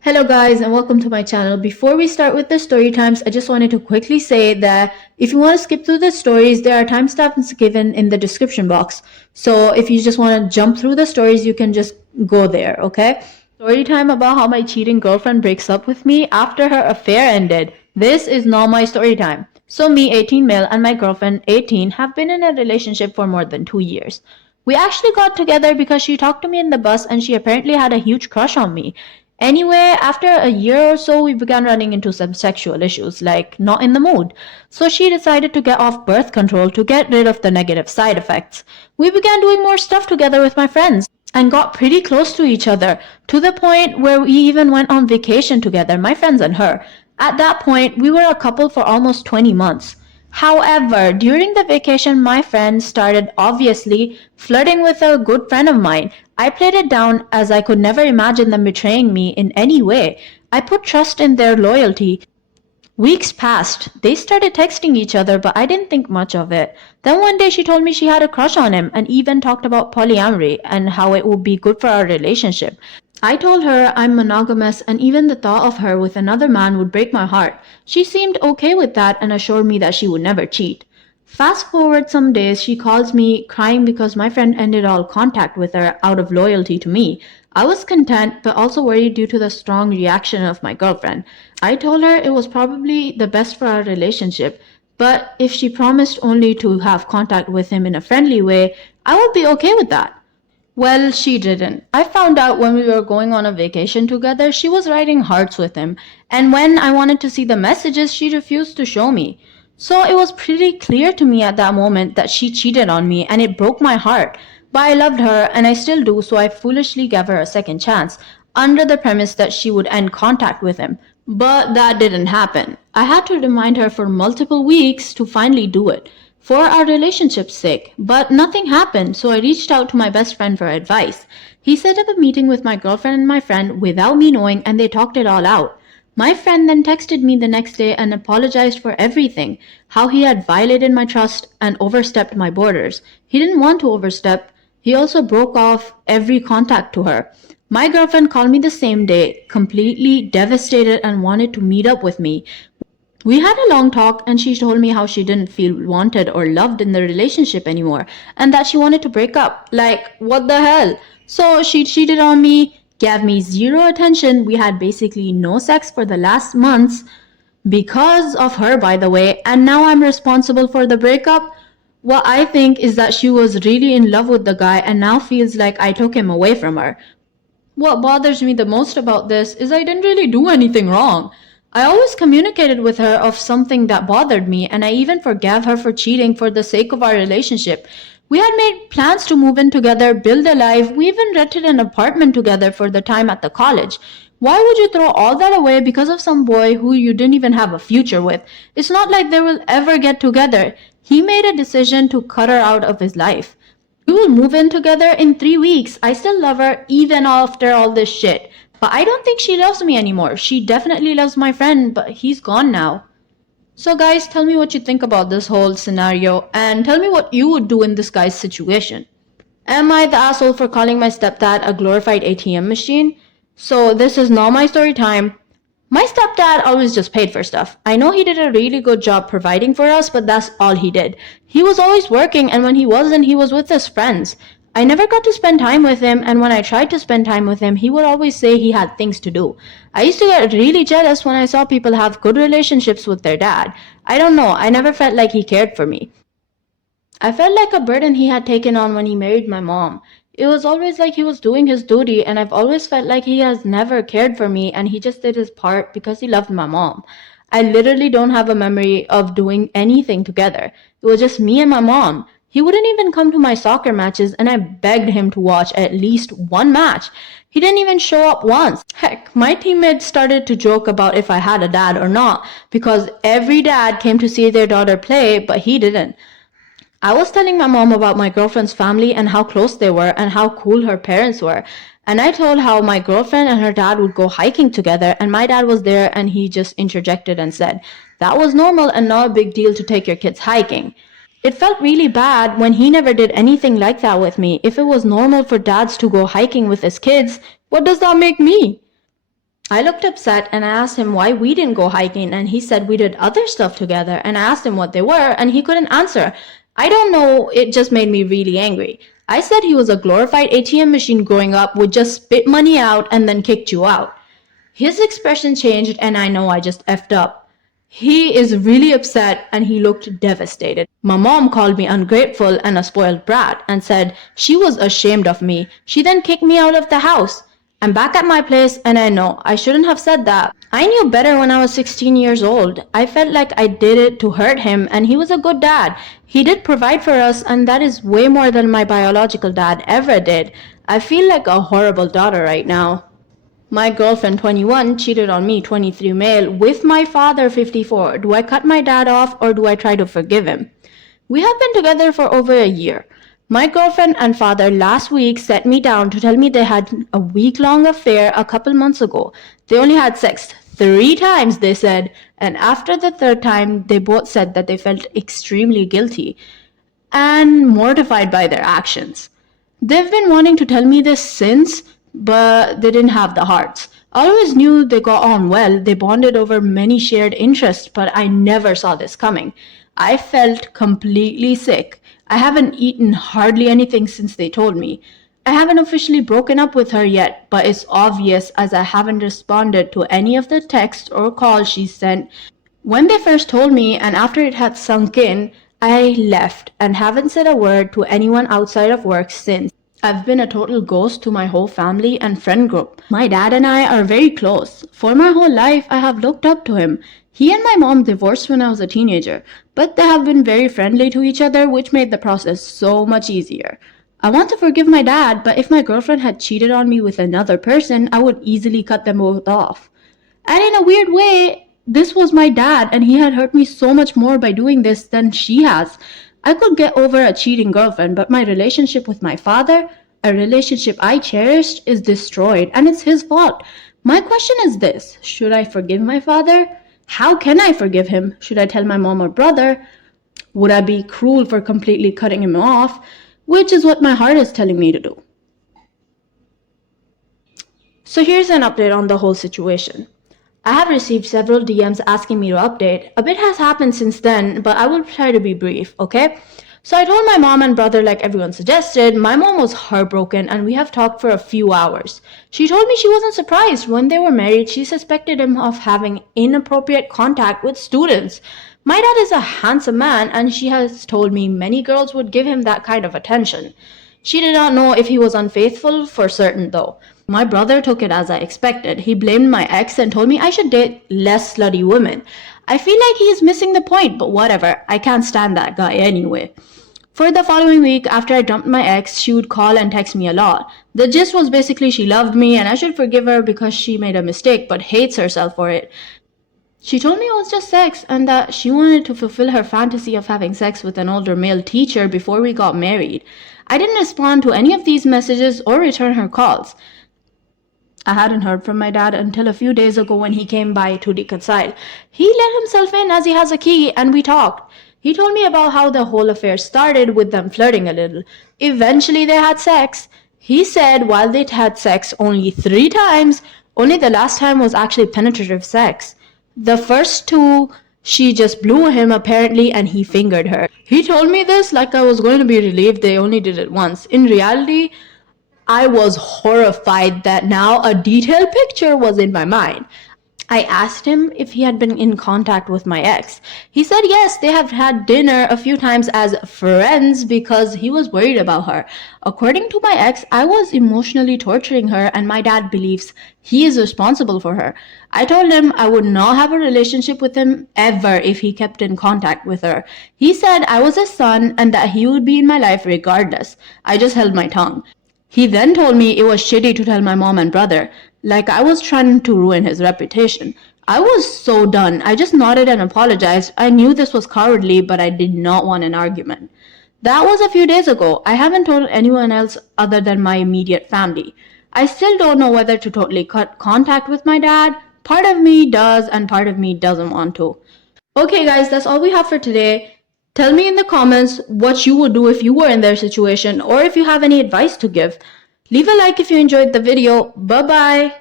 Hello guys and welcome to my channel. Before we start with the story times, I just wanted to quickly say that if you want to skip through the stories, there are timestamps given in the description box. So if you just want to jump through the stories, you can just go there, okay? Story time about how my cheating girlfriend breaks up with me after her affair ended. This is not my story time. So me, 18 male, and my girlfriend, 18, have been in a relationship for more than 2 years. We actually got together because she talked to me in the bus and she apparently had a huge crush on me. Anyway, after a year or so, we began running into some sexual issues, like not in the mood. So she decided to get off birth control to get rid of the negative side effects. We began doing more stuff together with my friends and got pretty close to each other, to the point where we even went on vacation together, my friends and her. At that point, we were a couple for almost 20 months. However, during the vacation, my friend started obviously flirting with a good friend of mine. I played it down as I could never imagine them betraying me in any way. I put trust in their loyalty. Weeks passed. They started texting each other, but I didn't think much of it. Then one day she told me she had a crush on him and even talked about polyamory and how it would be good for our relationship. I told her I'm monogamous and even the thought of her with another man would break my heart. She seemed okay with that and assured me that she would never cheat. Fast forward some days, she calls me crying because my friend ended all contact with her out of loyalty to me. I was content but also worried due to the strong reaction of my girlfriend. I told her it was probably the best for our relationship, but if she promised only to have contact with him in a friendly way, I would be okay with that. Well, she didn't. I found out when we were going on a vacation together, she was writing hearts with him, and when I wanted to see the messages, she refused to show me. So it was pretty clear to me at that moment that she cheated on me, and it broke my heart. But I loved her, and I still do, so I foolishly gave her a second chance, under the premise that she would end contact with him. But that didn't happen. I had to remind her for multiple weeks to finally do it for our relationship's sake, but nothing happened, so I reached out to my best friend for advice. He set up a meeting with my girlfriend and my friend without me knowing, and they talked it all out. My friend then texted me the next day and apologized for everything, how he had violated my trust and overstepped my borders. He didn't want to overstep. He also broke off every contact to her. My girlfriend called me the same day, completely devastated, and wanted to meet up with me. We had a long talk and she told me how she didn't feel wanted or loved in the relationship anymore and that she wanted to break up. Like, what the hell? So she cheated on me, gave me zero attention. We had basically no sex for the last months because of her, by the way, and now I'm responsible for the breakup. What I think is that she was really in love with the guy and now feels like I took him away from her. What bothers me the most about this is I didn't really do anything wrong. I always communicated with her of something that bothered me, and I even forgave her for cheating for the sake of our relationship. We had made plans to move in together, build a life. We even rented an apartment together for the time at the college. Why would you throw all that away because of some boy who you didn't even have a future with? It's not like they will ever get together. He made a decision to cut her out of his life. We will move in together in 3 weeks. I still love her even after all this shit. But I don't think she loves me anymore. She definitely loves my friend, but he's gone now. So guys, tell me what you think about this whole scenario and tell me what you would do in this guy's situation. Am I the asshole for calling my stepdad a glorified ATM machine? So this is not my story time. My stepdad always just paid for stuff. I know he did a really good job providing for us, but that's all he did. He was always working, and when he wasn't, he was with his friends. I never got to spend time with him, and when I tried to spend time with him, he would always say he had things to do. I used to get really jealous when I saw people have good relationships with their dad. I don't know, I never felt like he cared for me. I felt like a burden he had taken on when he married my mom. It was always like he was doing his duty, and I've always felt like he has never cared for me and he just did his part because he loved my mom. I literally don't have a memory of doing anything together. It was just me and my mom. He wouldn't even come to my soccer matches, and I begged him to watch at least one match. He didn't even show up once. Heck, my teammates started to joke about if I had a dad or not because every dad came to see their daughter play, but he didn't. I was telling my mom about my girlfriend's family and how close they were and how cool her parents were. And I told how my girlfriend and her dad would go hiking together, and my dad was there and he just interjected and said, that was normal and not a big deal to take your kids hiking. It felt really bad when he never did anything like that with me. If it was normal for dads to go hiking with his kids, what does that make me? I looked upset and I asked him why we didn't go hiking, and he said we did other stuff together, and I asked him what they were and he couldn't answer. I don't know, it just made me really angry. I said he was a glorified ATM machine growing up, would just spit money out and then kicked you out. His expression changed and I know I just effed up. He is really upset and he looked devastated. My mom called me ungrateful and a spoiled brat and said she was ashamed of me. She then kicked me out of the house. I'm back at my place and I know I shouldn't have said that. I knew better when I was 16 years old. I felt like I did it to hurt him and he was a good dad. He did provide for us and that is way more than my biological dad ever did. I feel like a horrible daughter right now. My girlfriend 21 cheated on me 23 male with my father 54. Do I cut my dad off or do I try to forgive him? We have been together for over a year. My girlfriend and father last week sat me down to tell me they had a week-long affair a couple months ago. They only had sex 3 times, they said, and after the 3rd time, they both said that they felt extremely guilty and mortified by their actions. They've been wanting to tell me this since, but they didn't have the hearts. I always knew they got on well, they bonded over many shared interests, but I never saw this coming. I felt completely sick. I haven't eaten hardly anything since they told me. I haven't officially broken up with her yet, but it's obvious as I haven't responded to any of the texts or calls she sent. When they first told me and after it had sunk in, I left and haven't said a word to anyone outside of work since. I've been a total ghost to my whole family and friend group. My dad and I are very close. For my whole life, I have looked up to him. He and my mom divorced when I was a teenager, but they have been very friendly to each other, which made the process so much easier. I want to forgive my dad, but if my girlfriend had cheated on me with another person, I would easily cut them both off. And in a weird way, this was my dad, and he had hurt me so much more by doing this than she has. I could get over a cheating girlfriend, but my relationship with my father, a relationship I cherished, is destroyed, and it's his fault. My question is this: should I forgive my father? How can I forgive him? Should I tell my mom or brother? Would I be cruel for completely cutting him off? Which is what my heart is telling me to do. So here's an update on the whole situation. I have received several DMs asking me to update. A bit has happened since then, but I will try to be brief, okay? So I told my mom and brother like everyone suggested. My mom was heartbroken and we have talked for a few hours. She told me she wasn't surprised. When they were married, she suspected him of having inappropriate contact with students. My dad is a handsome man and she has told me many girls would give him that kind of attention. She did not know if he was unfaithful for certain though. My brother took it as I expected. He blamed my ex and told me I should date less slutty women. I feel like he is missing the point, but whatever. I can't stand that guy anyway. For the following week, after I dumped my ex, she would call and text me a lot. The gist was basically she loved me and I should forgive her because she made a mistake but hates herself for it. She told me it was just sex and that she wanted to fulfill her fantasy of having sex with an older male teacher before we got married. I didn't respond to any of these messages or return her calls. I hadn't heard from my dad until a few days ago when he came by to reconcile. He let himself in as he has a key and we talked. He told me about how the whole affair started with them flirting a little. Eventually they had sex. He said while they'd had sex only 3 times, only the last time was actually penetrative sex. The first 2, she just blew him apparently and he fingered her. He told me this like I was going to be relieved they only did it once. In reality, I was horrified that now a detailed picture was in my mind. I asked him if he had been in contact with my ex. He said yes, they have had dinner a few times as friends because he was worried about her. According to my ex, I was emotionally torturing her and my dad believes he is responsible for her. I told him I would not have a relationship with him ever if he kept in contact with her. He said I was his son and that he would be in my life regardless. I just held my tongue. He then told me it was shitty to tell my mom and brother, like I was trying to ruin his reputation. I was so done. I just nodded and apologized. I knew this was cowardly, but I did not want an argument. That was a few days ago. I haven't told anyone else other than my immediate family. I still don't know whether to totally cut contact with my dad. Part of me does and part of me doesn't want to. Okay guys, that's all we have for today. Tell me in the comments what you would do if you were in their situation or if you have any advice to give. Leave a like if you enjoyed the video. Bye bye.